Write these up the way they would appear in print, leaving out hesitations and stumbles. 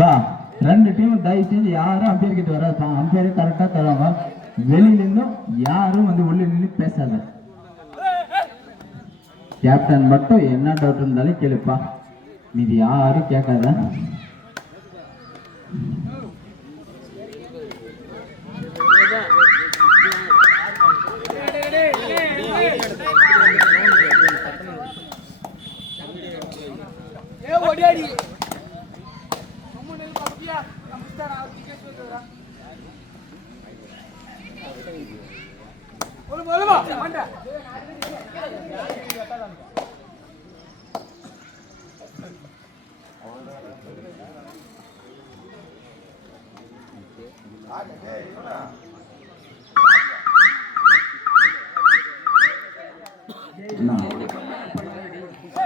பா ரெண்டு டீம் தயவு செஞ்சு யாரும் அம்பேர் கிட்ட வராது. அம்பேர் கரெக்டா தருவாங்க. வெளியில இருந்தும் யாரும் வந்து உள்ள நின்று பேசாத. கேப்டன் மட்டும் என்ன டவுட் இருந்தாலும் கேளுப்பா, மீதி யாரும் கேட்காத.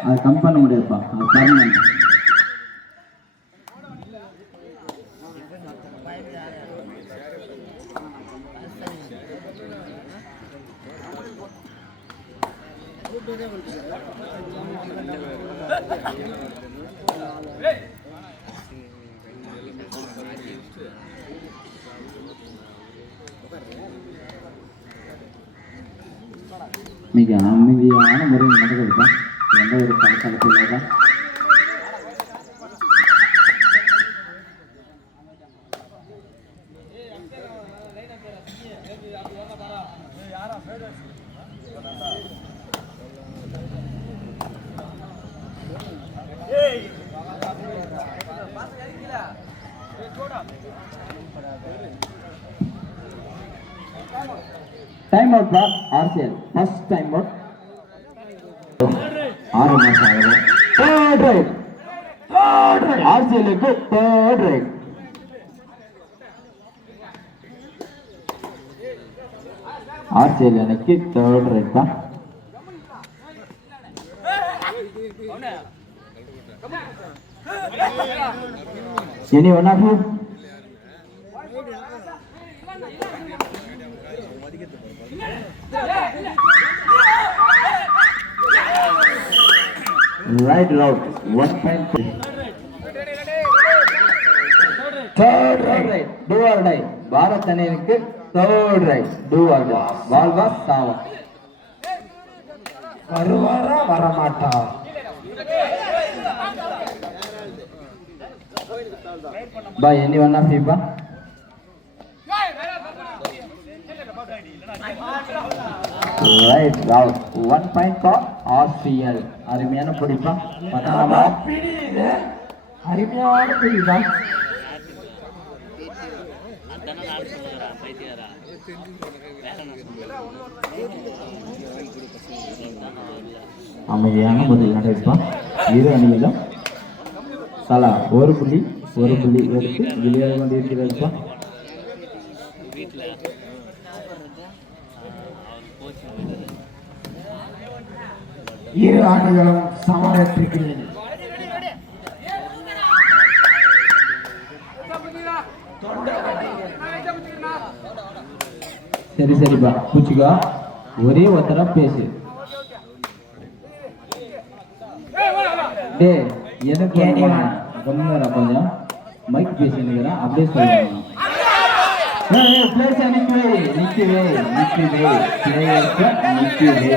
அது கம் பண்ண முடியாதுப்பா, அது பர்மனன்ட். மிக அமைதியான முறையில் நடக்குதுப்பா, எந்த ஒரு கலக்கலப்பு இல்லாத. டைம் அவுட் பா ஆர்சிஎல், ஃபர்ஸ்ட் டைம் அவுட். 6 மாசம் ஆகுது. தேர்ட் ரைட் ஆர்சிஎலுக்கு, தேர்ட் ரைட். ஆர்சிஎல் எனக்கு தேர்ட் ரைட் தான். Any one of you right route 1.3 third right do or die. Bharat அணிக்கு third right do or die. வாழ்வா சாவா, வருவாரா வரமாட்டா. பா எனி ஒன் ஆஃப் யூ பா. Right out 1 point for RCL. அருமையான பிடிப்பா, பத்தாமா அருமையான பிடிப்பா. அமைதியான முதல் நடைப்பா. இரு அணியிலும் தலா ஒரு புள்ளி எடுத்து விளையாட கொண்டிருக்கிறதுப்பா. இரு ஆண்டுகளும் சமரத்திருக்கிறது. சரிப்பா பூச்சிக்கா, ஒரே ஒருத்தரா பேசு. டே எனக்கு கொஞ்சம் மைக் பேசினுக்கிறேன், அப்படியே சொல்லுங்க. நிக்கவே